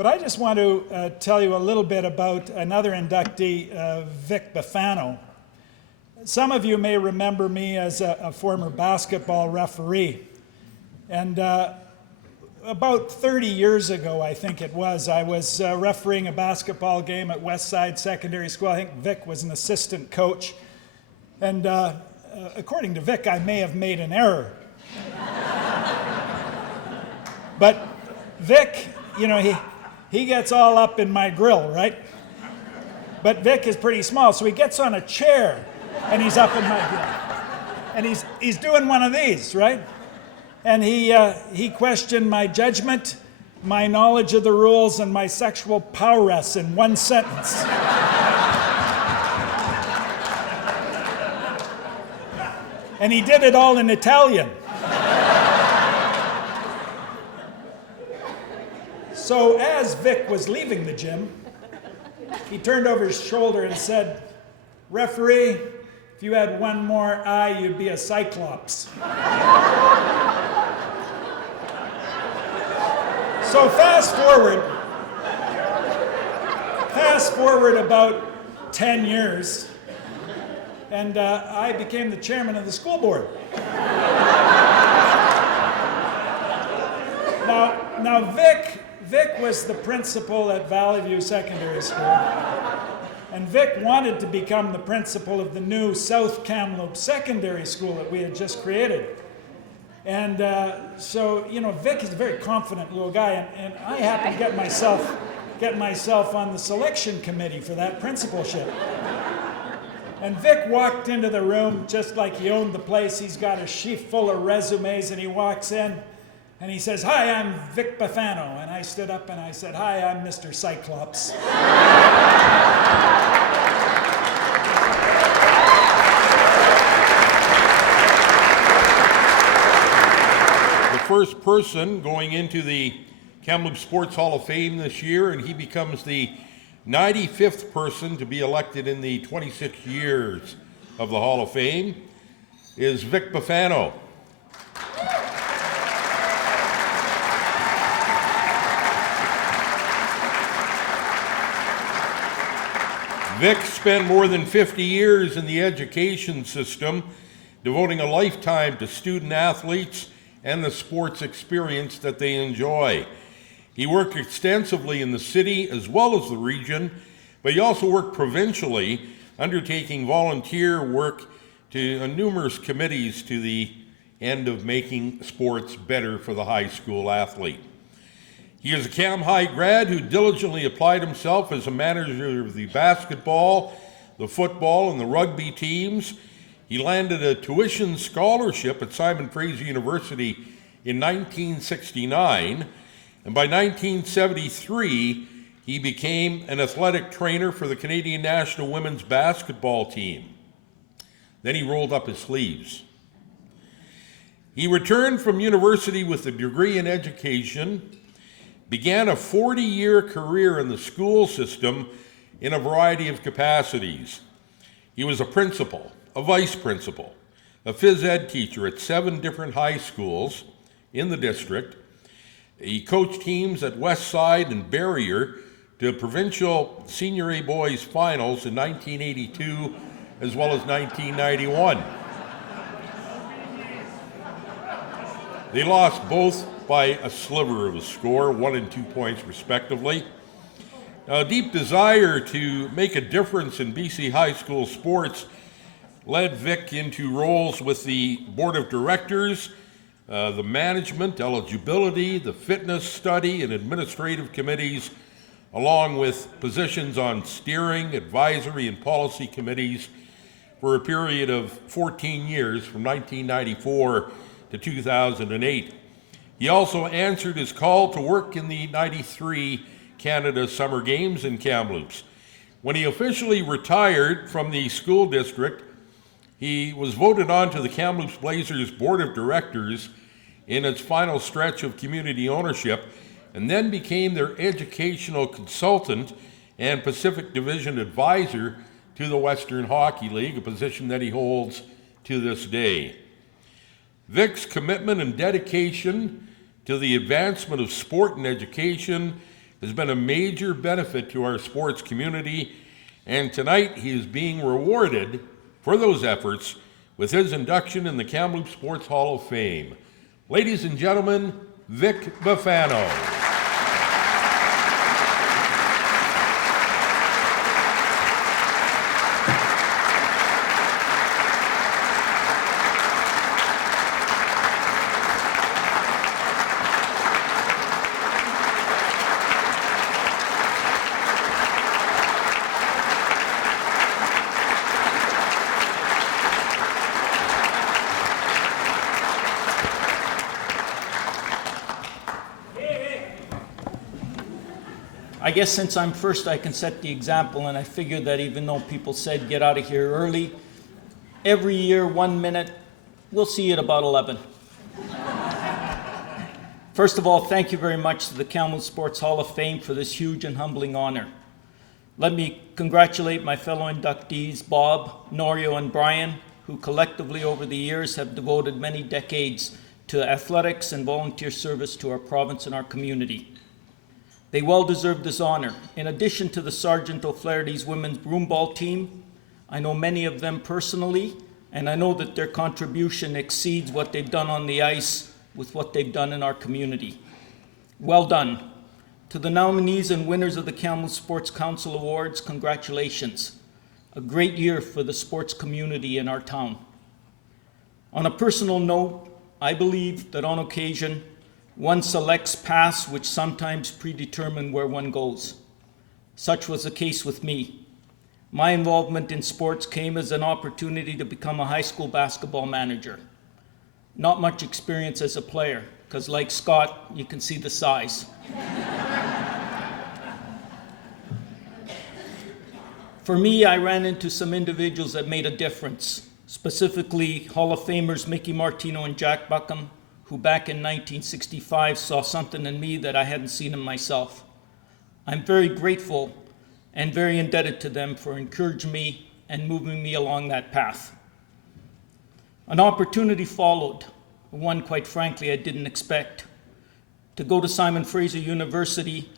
But I just want to tell you a little bit about another inductee, Vic Bifano. Some of you may remember me as a former basketball referee. And about 30 years ago, I think it was, I was refereeing a basketball game at Westside Secondary School. I think Vic was an assistant coach. And according to Vic, I may have made an error. But Vic, you know, he gets all up in my grill, right? But Vic is pretty small, so he gets on a chair and he's up in my grill. And he's doing one of these, right? And he questioned my judgment, my knowledge of the rules, and my sexual prowess in one sentence. And he did it all in Italian. So as Vic was leaving the gym, he turned over his shoulder and said, "Referee, if you had one more eye, you'd be a cyclops." So fast forward about 10 years, and I became the chairman of the school board. Now Vic was the principal at Valley View Secondary School, and Vic wanted to become the principal of the new South Kamloops Secondary School that we had just created. And so, you know, Vic is a very confident little guy, and I happened to get myself on the selection committee for that principalship. And Vic walked into the room just like he owned the place. He's got a sheaf full of resumes, and he walks in, and he says, "Hi, I'm Vic Bifano." And I stood up and I said, "Hi, I'm Mr. Cyclops." First person going into the Kamloops Sports Hall of Fame this year, and he becomes the 95th person to be elected in the 26 years of the Hall of Fame, is Vic Bifano. Vic spent more than 50 years in the education system, devoting a lifetime to student athletes and the sports experience that they enjoy. He worked extensively in the city as well as the region, but he also worked provincially, undertaking volunteer work to numerous committees to the end of making sports better for the high school athlete. He is a Cam High grad who diligently applied himself as a manager of the basketball, the football, and the rugby teams. He landed a tuition scholarship at Simon Fraser University in 1969, and by 1973, he became an athletic trainer for the Canadian National Women's Basketball Team. Then he rolled up his sleeves. He returned from university with a degree in education, began a 40-year career in the school system in a variety of capacities. He was a principal, a vice principal, a phys ed teacher at 7 different high schools in the district. He coached teams at Westside and Barrier to provincial senior A boys finals in 1982 as well as 1991. They lost both by a sliver of a score, 1 and 2 points respectively. A deep desire to make a difference in BC high school sports led Vic into roles with the board of directors, the management, eligibility, the fitness study, and administrative committees, along with positions on steering, advisory, and policy committees for a period of 14 years from 1994 to 2008. He also answered his call to work in the '93 Canada Summer Games in Kamloops. When he officially retired from the school district, he was voted on to the Kamloops Blazers Board of Directors in its final stretch of community ownership, and then became their educational consultant and Pacific Division advisor to the Western Hockey League, a position that he holds to this day. Vic's commitment and dedication to the advancement of sport and education has been a major benefit to our sports community, and tonight he is being rewarded for those efforts with his induction in the Kamloops Sports Hall of Fame. Ladies and gentlemen, Vic Bifano. I guess since I'm first, I can set the example, and I figured that even though people said get out of here early, every year, 1 minute, we'll see you at about 11. First of all, thank you very much to the Kamloops Sports Hall of Fame for this huge and humbling honor. Let me congratulate my fellow inductees, Bob, Norio, and Brian, who collectively over the years have devoted many decades to athletics and volunteer service to our province and our community. They well deserve this honor. In addition to the Sergeant O'Flaherty's women's broomball team, I know many of them personally, and I know that their contribution exceeds what they've done on the ice with what they've done in our community. Well done. To the nominees and winners of the Kamloops Sports Council Awards, congratulations. A great year for the sports community in our town. On a personal note, I believe that on occasion, one selects paths which sometimes predetermine where one goes. Such was the case with me. My involvement in sports came as an opportunity to become a high school basketball manager. Not much experience as a player, because like Scott, you can see the size. For me, I ran into some individuals that made a difference, specifically Hall of Famers Mickey Martino and Jack Buckham, who back in 1965 saw something in me that I hadn't seen in myself. I'm very grateful and very indebted to them for encouraging me and moving me along that path. An opportunity followed, one quite frankly I didn't expect, to go to Simon Fraser University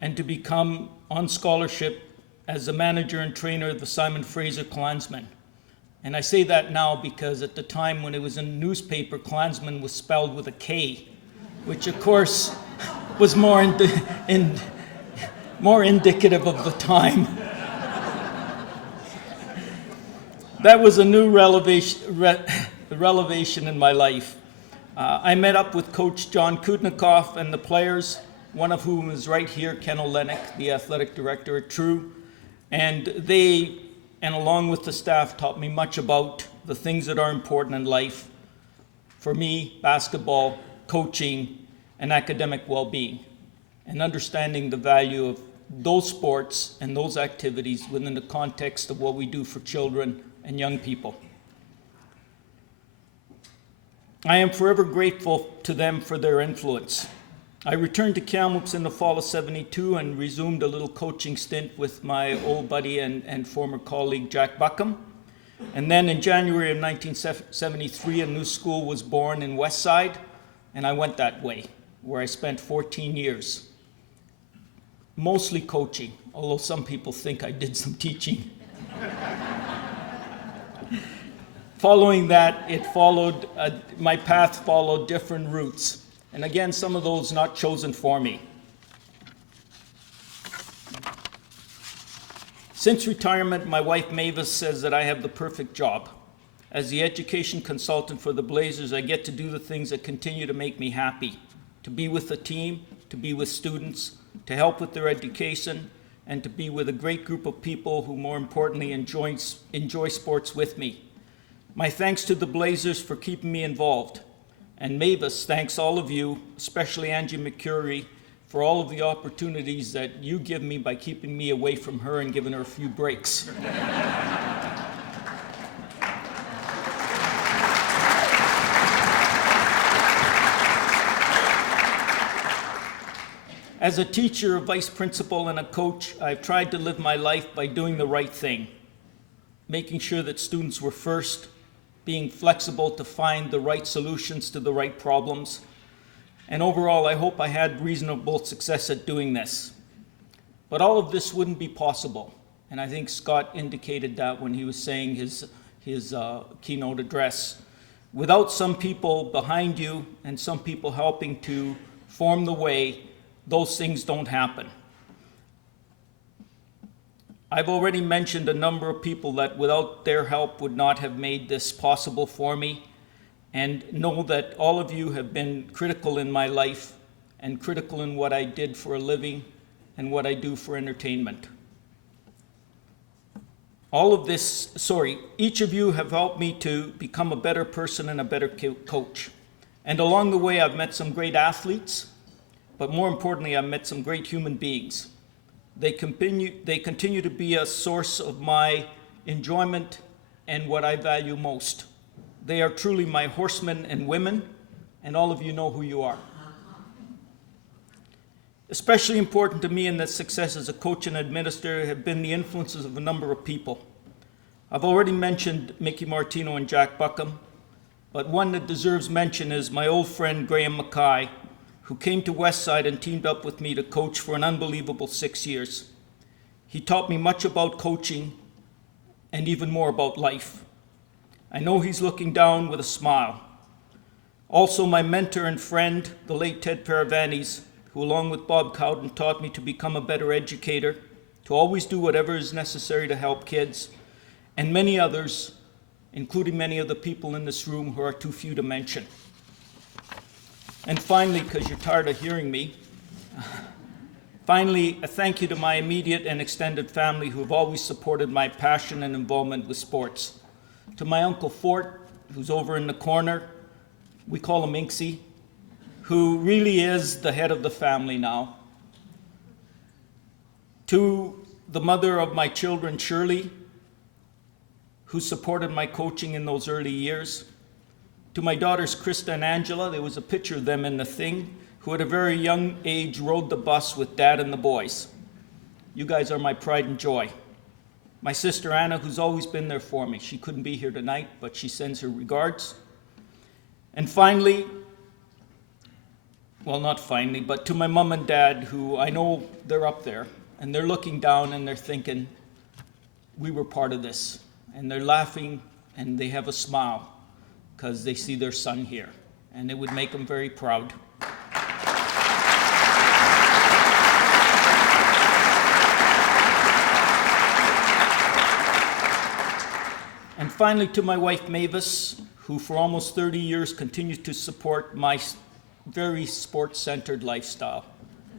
and to become on scholarship as the manager and trainer of the Simon Fraser Klansmen. And I say that now because at the time when it was in the newspaper, Klansman was spelled with a K, which of course was more indicative of the time. That was a new relevation in my life. I met up with Coach John Kudnikoff and the players, one of whom is right here, Ken Olenek, the athletic director at True, and they, and along with the staff, taught me much about the things that are important in life. For me, basketball, coaching, and academic well-being, and understanding the value of those sports and those activities within the context of what we do for children and young people. I am forever grateful to them for their influence. I returned to Kamloops in the fall of '72 and resumed a little coaching stint with my old buddy and former colleague Jack Buckham. And then in January of 1973, a new school was born in Westside, and I went that way, where I spent 14 years. Mostly coaching, although some people think I did some teaching. Following that, my path followed different routes. And again, some of those not chosen for me. Since retirement, my wife Mavis says that I have the perfect job. As the education consultant for the Blazers, I get to do the things that continue to make me happy. To be with the team, to be with students, to help with their education, and to be with a great group of people who more importantly enjoy sports with me. My thanks to the Blazers for keeping me involved. And Mavis thanks all of you, especially Angie McCurry, for all of the opportunities that you give me by keeping me away from her and giving her a few breaks. As a teacher, a vice principal, and a coach, I've tried to live my life by doing the right thing, making sure that students were first, being flexible to find the right solutions to the right problems. And overall, I hope I had reasonable success at doing this. But all of this wouldn't be possible. And I think Scott indicated that when he was saying his keynote address. Without some people behind you and some people helping to form the way, those things don't happen. I've already mentioned a number of people that without their help would not have made this possible for me, and know that all of you have been critical in my life and critical in what I did for a living and what I do for entertainment. Each of you have helped me to become a better person and a better coach. And along the way, I've met some great athletes, but more importantly, I've met some great human beings. They continue to be a source of my enjoyment and what I value most. They are truly my horsemen and women, and all of you know who you are. Especially important to me in that success as a coach and administrator have been the influences of a number of people. I've already mentioned Mickey Martino and Jack Buckham, but one that deserves mention is my old friend Graham Mackay, who came to Westside and teamed up with me to coach for an unbelievable 6 years. He taught me much about coaching and even more about life. I know he's looking down with a smile. Also, my mentor and friend, the late Ted Paravanis, who along with Bob Cowden taught me to become a better educator, to always do whatever is necessary to help kids, and many others, including many of the people in this room who are too few to mention. And finally, because you're tired of hearing me, a thank you to my immediate and extended family who have always supported my passion and involvement with sports. To my Uncle Fort, who's over in the corner, we call him Inksy, who really is the head of the family now. To the mother of my children, Shirley, who supported my coaching in those early years. To my daughters, Krista and Angela, there was a picture of them in the thing, who at a very young age rode the bus with Dad and the boys. You guys are my pride and joy. My sister Anna, who's always been there for me. She couldn't be here tonight, but she sends her regards. And finally, well, not finally, but to my mom and dad, who I know they're up there, and they're looking down and they're thinking, we were part of this. And they're laughing and they have a smile because they see their son here, and it would make them very proud. And finally, to my wife, Mavis, who for almost 30 years continues to support my very sports-centered lifestyle.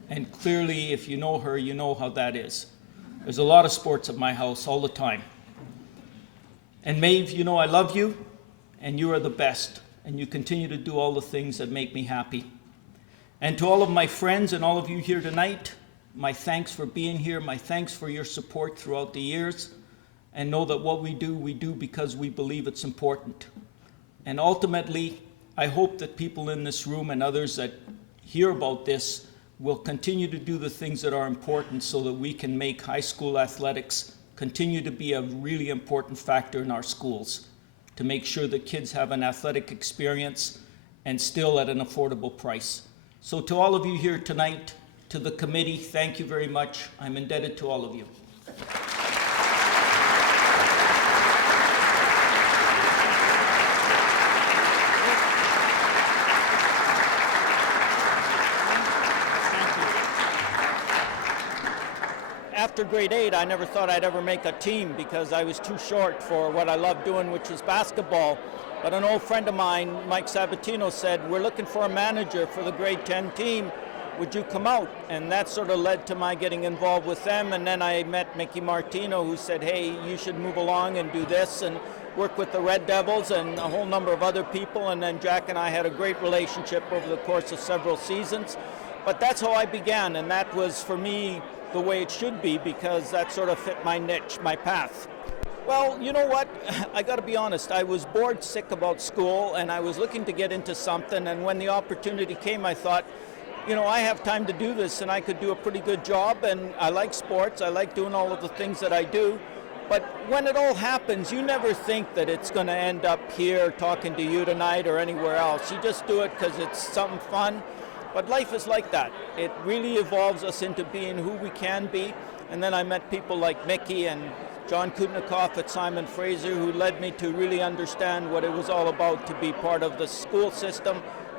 And clearly, if you know her, you know how that is. There's a lot of sports at my house all the time. And Maeve, you know I love you, and you are the best, and you continue to do all the things that make me happy. And to all of my friends and all of you here tonight, my thanks for being here, my thanks for your support throughout the years, and know that what we do because we believe it's important. And ultimately, I hope that people in this room and others that hear about this will continue to do the things that are important so that we can make high school athletics continue to be a really important factor in our schools, to make sure that kids have an athletic experience and still at an affordable price. So to all of you here tonight, to the committee, thank you very much. I'm indebted to all of you. After grade 8, I never thought I'd ever make a team because I was too short for what I loved doing, which was basketball. But an old friend of mine, Mike Sabatino, said, we're looking for a manager for the grade 10 team. Would you come out? And that sort of led to my getting involved with them. And then I met Mickey Martino, who said, hey, you should move along and do this and work with the Red Devils and a whole number of other people. And then Jack and I had a great relationship over the course of several seasons. But that's how I began, and that was, for me, the way it should be, because that sort of fit my niche, my path. Well, you know what? I got to be honest. I was bored sick about school, and I was looking to get into something, and when the opportunity came, I thought, you know, I have time to do this, and I could do a pretty good job, and I like sports. I like doing all of the things that I do. But when it all happens, you never think that it's going to end up here talking to you tonight or anywhere else. You just do it because it's something fun. But life is like that. It really evolves us into being who we can be. And then I met people like Mickey and John Kudnikoff at Simon Fraser, who led me to really understand what it was all about to be part of the school system,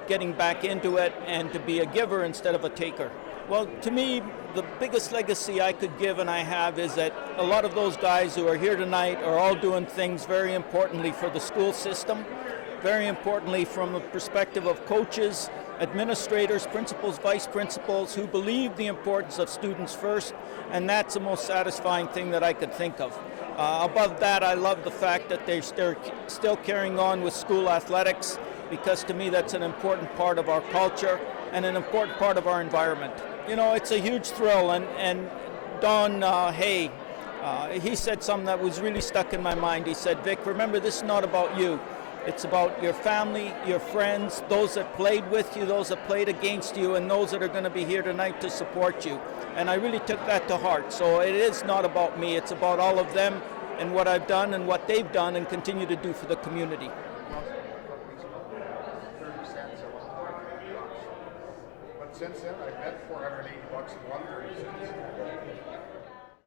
getting back into it, and to be a giver instead of a taker. Well, to me, the biggest legacy I could give and I have is that a lot of those guys who are here tonight are all doing things very importantly for the school system, very importantly from the perspective of coaches, administrators, principals, vice principals, who believe the importance of students first, and that's the most satisfying thing that I could think of. Above that, I love the fact that they're still carrying on with school athletics, because to me that's an important part of our culture and an important part of our environment. You know, it's a huge thrill, and Don Hay, he said something that was really stuck in my mind. He said, Vic, remember, this is not about you. It's about your family, your friends, those that played with you, those that played against you, and those that are going to be here tonight to support you. And I really took that to heart. So it is not about me. It's about all of them and what I've done and what they've done and continue to do for the community. But since then, I bet $480 and won 30 cents.